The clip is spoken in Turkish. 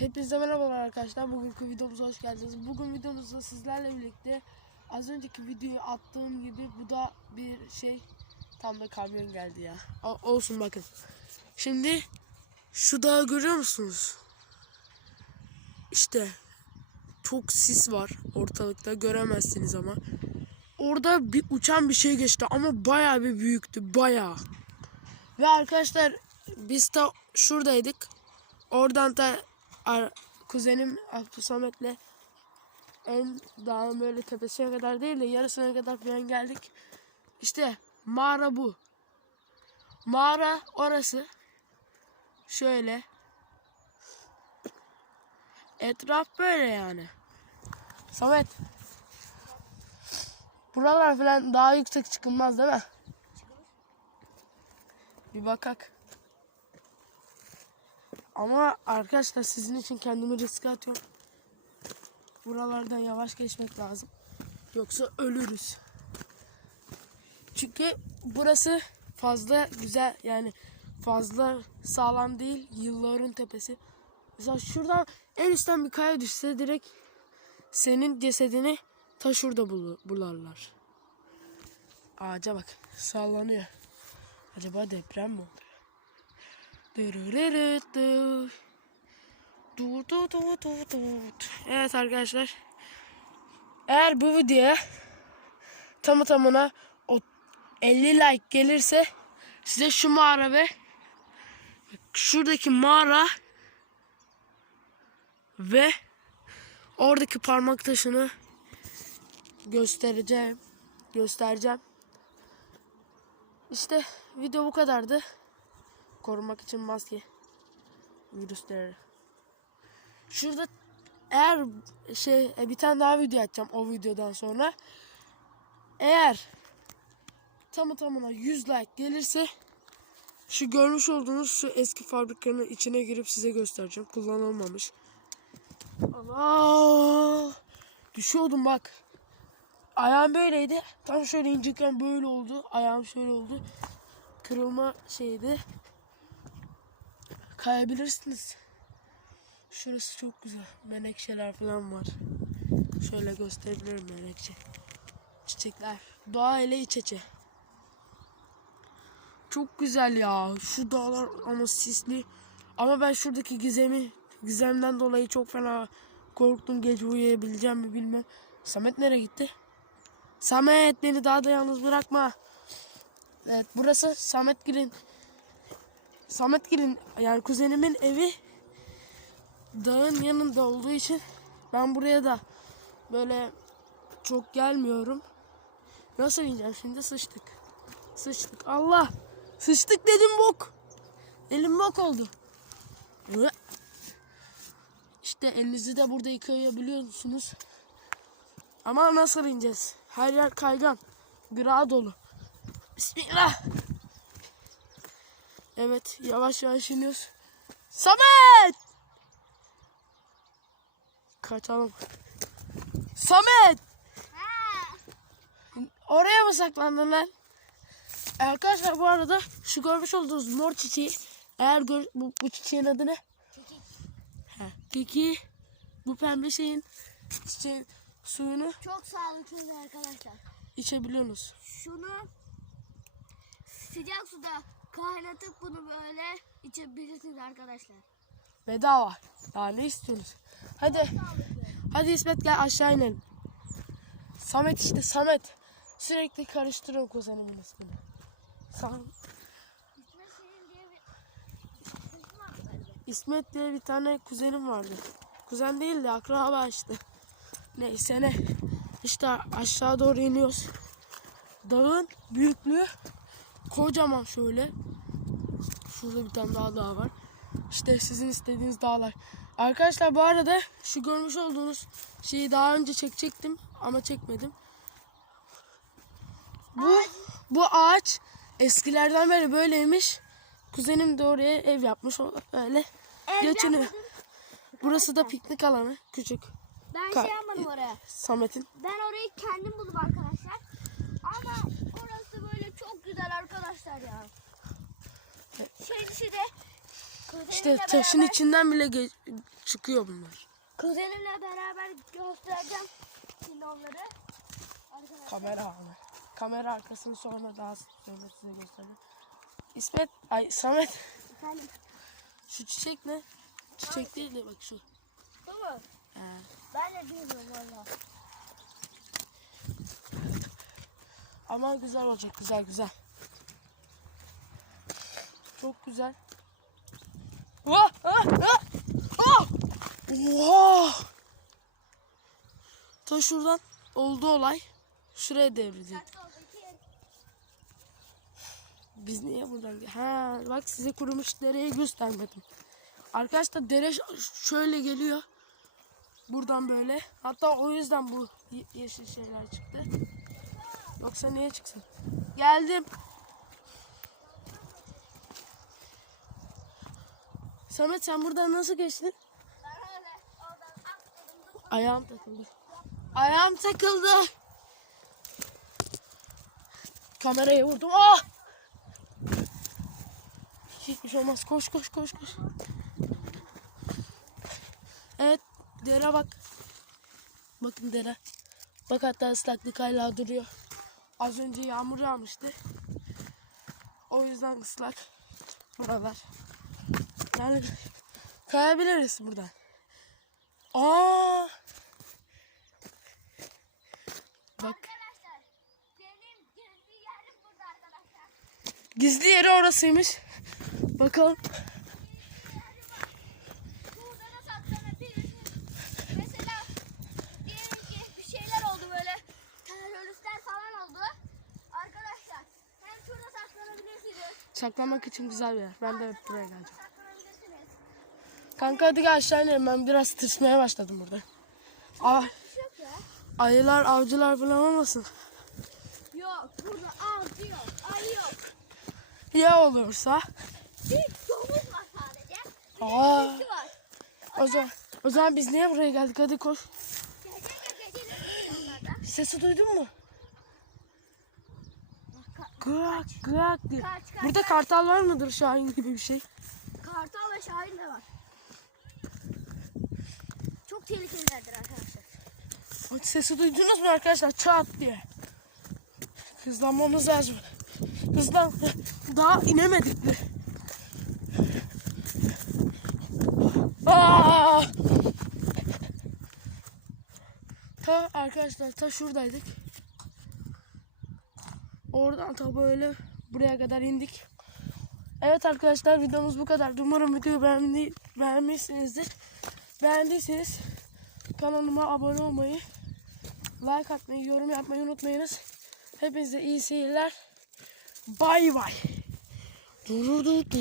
Hepinize merhabalar arkadaşlar. Bugünkü videomuza hoş geldiniz. Bugün videomuzda sizlerle birlikte az önceki videoyu attığım gibi bu da bir şey tam da kamyon geldi ya. O- olsun bakın. Şimdi şu dağı görüyor musunuz? İşte çok sis var ortalıkta göremezsiniz ama. Orada bir uçan bir şey geçti ama bayağı bir büyüktü bayağı. Ve arkadaşlar biz de şuradaydık. Oradan da ar- kuzenim Abdü Samet'le en dağın böyle tepesine kadar değil de yarısına kadar falan geldik. İşte mağara bu. Mağara orası. Şöyle. Etraf böyle yani. Samet. Buralar falan daha yüksek çıkılmaz değil mi? Bir bakak. Ama arkadaşlar sizin için kendimi riske atıyorum. Buralardan yavaş geçmek lazım. Yoksa ölürüz. Çünkü burası fazla güzel yani fazla sağlam değil. Yılların tepesi. Mesela şuradan en üstten bir kaya düşse direkt senin cesedini ta şurada bulu- bularlar. Ağaca bak sallanıyor. Acaba deprem mi oldu? Dırırırıtı. Du du du du du. Evet arkadaşlar. Eğer bu videoya tamı tamına o 50 like gelirse size şu mağara ve şuradaki mağara ve oradaki parmak taşını göstereceğim. Göstereceğim. İşte video bu kadardı. Korumak için maske. Virüsleri. Şurada eğer şey e, bir tane daha video açacağım o videodan sonra. Eğer tamı tamına 100 like gelirse şu görmüş olduğunuz şu eski fabrikanın içine girip size göstereceğim. Kullanılmamış. Allah! Düşüyordum bak. Ayağım böyleydi. Tam şöyle inecekken böyle oldu. Ayağım şöyle oldu. Kırılma şeydi. Kayabilirsiniz. Şurası çok güzel. Menekşeler falan var. Şöyle gösterebilirim menekşe. Çiçekler. Doğa ile iç içe. Çok güzel ya. Şu dağlar ama sisli. Ama ben şuradaki gizemi gizemden dolayı çok fena korktum. Gece uyuyabileceğim mi bilmem. Samet nereye gitti? Samet beni daha da yalnız bırakma. Evet burası Sametgil'in Sametgil'in yani kuzenimin evi dağın yanında olduğu için ben buraya da böyle çok gelmiyorum. Nasıl ineceğim şimdi sıçtık. Sıçtık Allah. Sıçtık dedim bok. Elim bok oldu. İşte elinizi de burada yıkayabiliyorsunuz. Ama nasıl ineceğiz? Her yer kaygan. Gıra dolu. Bismillah. Evet yavaş yavaş iniyoruz. Samet! Kaçalım. Samet! Oraya mı saklandın lan? Arkadaşlar bu arada şu görmüş olduğunuz mor çiçeği eğer gör, bu, bu çiçeğin adı ne? He, Peki bu pembe şeyin çiçeğin suyunu Çok sağlıklı arkadaşlar. içebiliyorsunuz. Şunu sıcak suda kaynatıp bunu böyle içebilirsiniz arkadaşlar. Bedava. Daha ne istiyorsunuz? Hadi. Hadi İsmet gel aşağı inelim. Samet işte Samet. Sürekli karıştırıyorum kuzenimin ismini. Sam. İsmet diye bir tane kuzenim vardı. Kuzen değil de akraba işte. Neyse ne. İşte aşağı doğru iniyoruz. Dağın büyüklüğü kocaman şöyle. Şurada bir tane daha dağ var. İşte sizin istediğiniz dağlar. Arkadaşlar bu arada şu görmüş olduğunuz şeyi daha önce çekecektim ama çekmedim. Bu bu ağaç eskilerden beri böyleymiş. Kuzenim de oraya ev yapmış öyle. Ev yapmadım. Burası da piknik alanı küçük. Ben Ka- şey yapmadım oraya. Samet'in. Ben orayı kendim buldum arkadaşlar. Ama dışı de Kuzenimle İşte taşın beraber- içinden bile ge- çıkıyor bunlar. Kuzenimle beraber göstereceğim şimdi onları. Arkadaşlar. Kamera abi. Kamera arkasını sonra daha sonra size göstereceğim. İsmet, ay Samet. Efendim, Şu çiçek ne? Çiçek değil de bak şu. bu mu? He. Ben de bilmiyorum valla. Ama güzel olacak, güzel güzel. Çok güzel. Ah! Ah! Ah! Oha! Ta şuradan oldu olay. Şuraya devrildi. Biz niye buradan? Ha, bak size kurumuş dereyi göstermedim. Arkadaşlar dere şöyle geliyor. Buradan böyle. Hatta o yüzden bu ye- yeşil şeyler çıktı. Yoksa niye çıksın? Geldim. Samet sen buradan nasıl geçtin? Ayağım takıldı. Ayağım takıldı. Kameraya vurdum. Ah! Hiçbir şey olmaz. Koş koş koş koş. Evet. Dere bak. Bakın dere. Bak hatta ıslaklık hala duruyor. Az önce yağmur yağmıştı. O yüzden ıslak. Buralar. Yani kayabiliriz buradan. Aa! Bak gizli yeri orasıymış. Bakalım. Saklanmak için güzel bir yer. Ben de buraya geleceğim. Kanka hadi gel aşağı inelim. Ben biraz tırsmaya başladım burada. Ya. ayılar, avcılar falan olmasın. Yok burada avcı yok. Ayı yok. Ya olursa? Bir domuz var sadece. Bir Aa. de var. O zaman, o zaman biz niye buraya geldik? Hadi koş. Gece gece. Sesi duydun mu? Gırak gırak diye. Kaç, kaç, Burada kartal var mıdır Şahin gibi bir şey? Kartal ve Şahin de var. Çok tehlikelilerdir arkadaşlar. O sesi duydunuz mu arkadaşlar? Çat diye. Hızlanmamız lazım. Hızlan. Daha inemedik mi? Ta arkadaşlar ta şuradaydık. Oradan ta böyle buraya kadar indik. Evet arkadaşlar videomuz bu kadar. Umarım videoyu beğenmişsinizdir. Beğendiyseniz kanalıma abone olmayı, like atmayı, yorum yapmayı unutmayınız. Hepinize iyi seyirler. Bay bay. Dururdu.